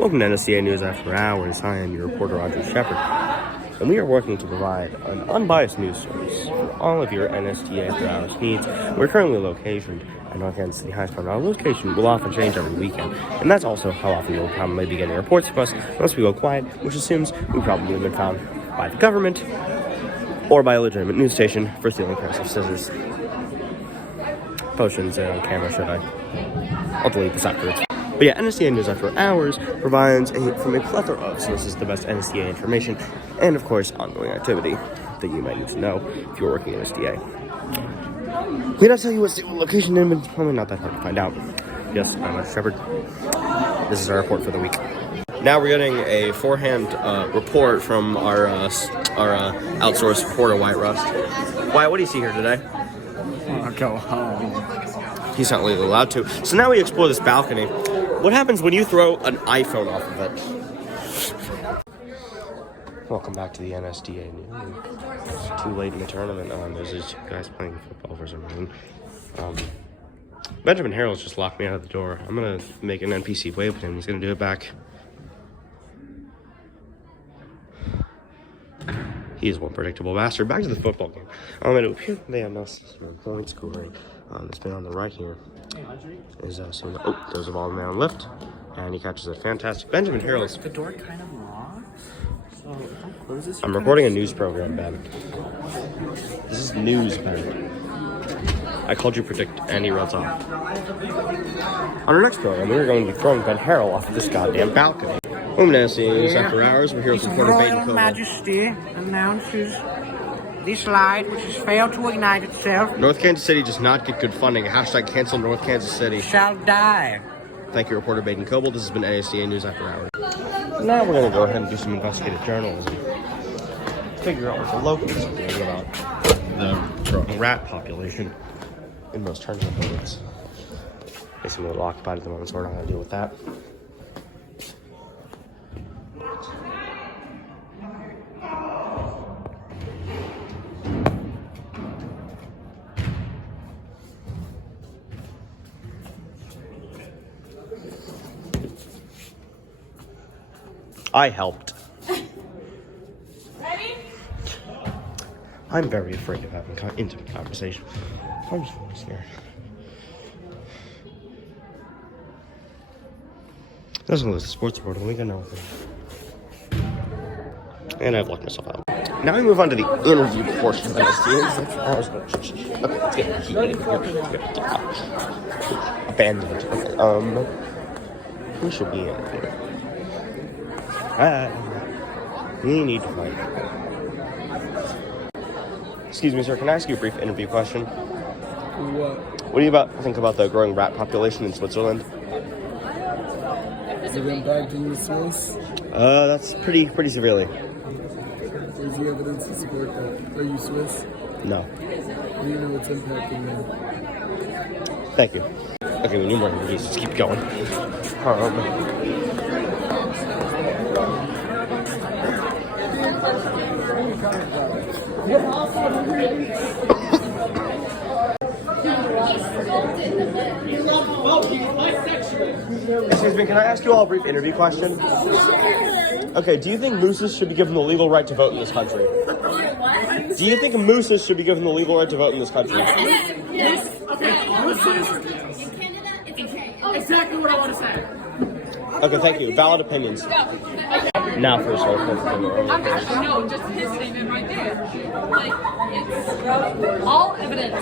Welcome to NSDA News After Hours. I am your reporter, Audrey Shepard, and we are working to provide an unbiased news source for all of your NSDA After Hours needs. We're currently located at North Kansas City High School. Our location will often change every weekend, and that's also how often you'll probably be getting reports from us once we go quiet, which assumes we've probably been found by the government or by a legitimate news station for stealing pairs of scissors. Potions on camera, should I? I'll delete this afterwards. But yeah, NSDA News After Hours provides from a plethora of sources the best NSDA information and, of course, ongoing activity that you might need to know if you're working at NSDA. We not tell you what location in, but probably not that hard to find out. Yes, I'm Wyatt Shepard. This is our report for the week. Now we're getting a forehand report from our outsourced reporter, Wyatt Rust. Wyatt, what do you see here today? I'll go home. He's not legally allowed to. So now we explore this balcony. What happens when you throw an iPhone off of it? Welcome back to the NSDA News. It's too late in the tournament. There's these guys playing football for some reason. Benjamin Harrell's just locked me out of the door. I'm going to make an NPC wave at him. He's going to do it back. He is one predictable bastard. Back to the football game. It appears they have no point scoring. This man on the right here is seeing. Oh, there's a ball in there on lift, and he catches it. Fantastic. Benjamin Harrell's. The door kind of locks, so don't close this. I'm recording a news program, Ben. This is news, Ben. I called you predict, and he runs off. On our next program, we're going to be throwing Ben Harrell off of this goddamn balcony. Welcome to NSDA News After Hours. We're here with reporter Baiden Coble. Majesty announces this light, which has failed to ignite itself, North Kansas City does not get good funding. Hashtag cancel North Kansas City. shall die. Thank you, reporter Baiden Coble. This has been NSDA News After Hours. Now we're going to go ahead and do some investigative journalism. Figure out what the locals are doing about the growing rat population in most tournament buildings. They seem a little occupied at the moment, so we're not going to deal with that. I helped. Ready? I'm very afraid of having intimate conversation. I'm just really scared. That's one of the sports reporting. We got nothing. And I've locked myself out. Now we move on to the interview portion of NSDA. Okay, let's get heated here. Abandoned. Okay, who should be interviewed? We need to fight. Excuse me, sir. Can I ask you a brief interview question? What? What do you think about the growing rat population in Switzerland? Is it impacting the Swiss? That's pretty severely. Is the evidence to support that? Are you Swiss? No. Do you know what's impacting them? Thank you. Okay, we need more interviews. Let's keep going. Excuse me, can I ask you all a brief interview question? Okay, do you think mooses should be given the legal right to vote in this country? Do you think mooses should be given the legal right to vote in this country? Yes. Okay. Mooses. In Canada, it's okay. Exactly what I want to say. Okay, thank you. Valid opinions. Now for a short No, just his statement right there. Like, it's all evidence.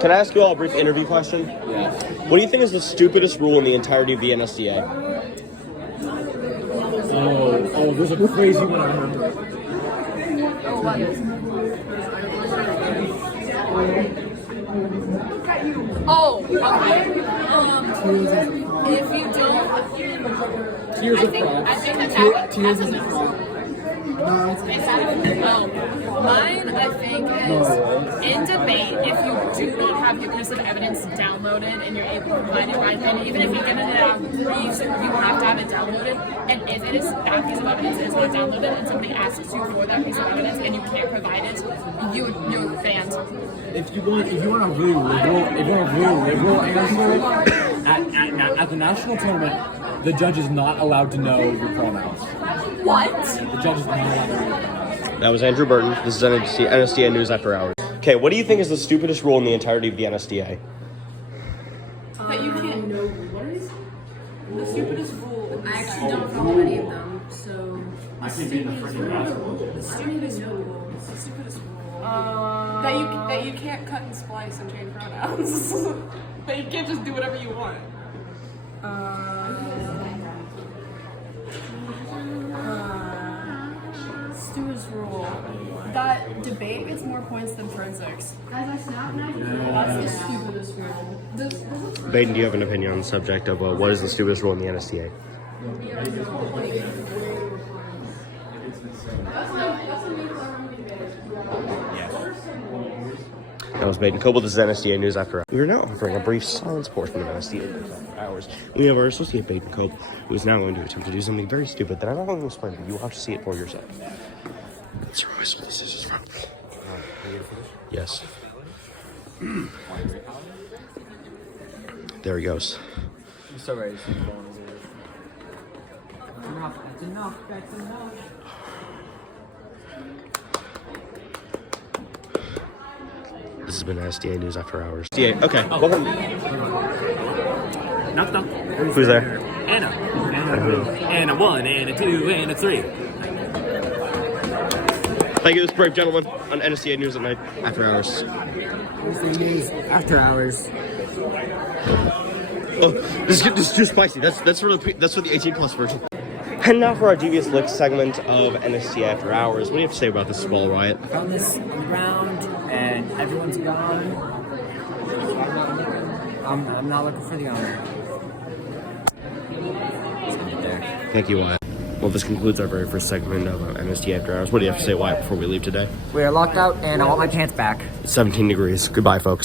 Can I ask you all a brief interview question? Yeah. What do you think is the stupidest rule in the entirety of the NSDA? Oh, there's a crazy one I remember. Oh, okay. If you don't, Tears of I think that's Tears of fraud. Mine, I think, is in debate, if you do not have your piece of evidence downloaded and you're able to provide it right then, even if you get it out briefs, you have to have it downloaded. And if it is that piece of evidence is not downloaded and somebody asks you for that piece of evidence and you can't provide it, you're banned. If you want a really liberal answer, at the national tournament, The judge is not allowed to know your pronouns. What? The judge is not allowed to know your pronouns. That was Andrew Burton. This is NSDA News After Hours. Okay, what do you think is the stupidest rule in the entirety of the NSDA? That you can't know. What is the stupidest rule? I actually don't follow any of them, so. I think being the freaking asshole. The stupidest rule. The stupidest rule. That you can't cut and splice and change pronouns. That you can't just do whatever you want. Stupidest rule. That debate gets more points than forensics. Guys, I snap now. That's the stupidest rule. Baiden, do you have an opinion on the subject of what is the stupidest rule in the NSDA? That was Baiden Coble. This is NSDA News After Hours. We are now offering a brief silence portion of NSDA News After Hours. We have our associate Baiden Coble, who is now going to attempt to do something very stupid that I'm not going to explain to you. You'll have to see it for yourself. That's where I saw the scissors from. Yes. There he goes. I'm so ready to see the phone. That's enough. This has been NSDA News After Hours. Yeah, okay. Welcome. Knock, knock. Who's there? Anna. Anna 1, Anna 2, Anna 3. Thank you, this brave gentleman on NSDA News at Night After Hours. NSDA News After Hours. Oh, this is too spicy. That's for the 18+ version. And now for our devious look segment of NSDA After Hours. What do you have to say about this ball, Wyatt? I found this on the ground, and everyone's gone. I'm not looking for the owner. Thank you, Wyatt. Well, this concludes our very first segment of NSDA After Hours. What do you have to say, Wyatt, before we leave today? We are locked out, and I want my pants back. 17 degrees. Goodbye, folks.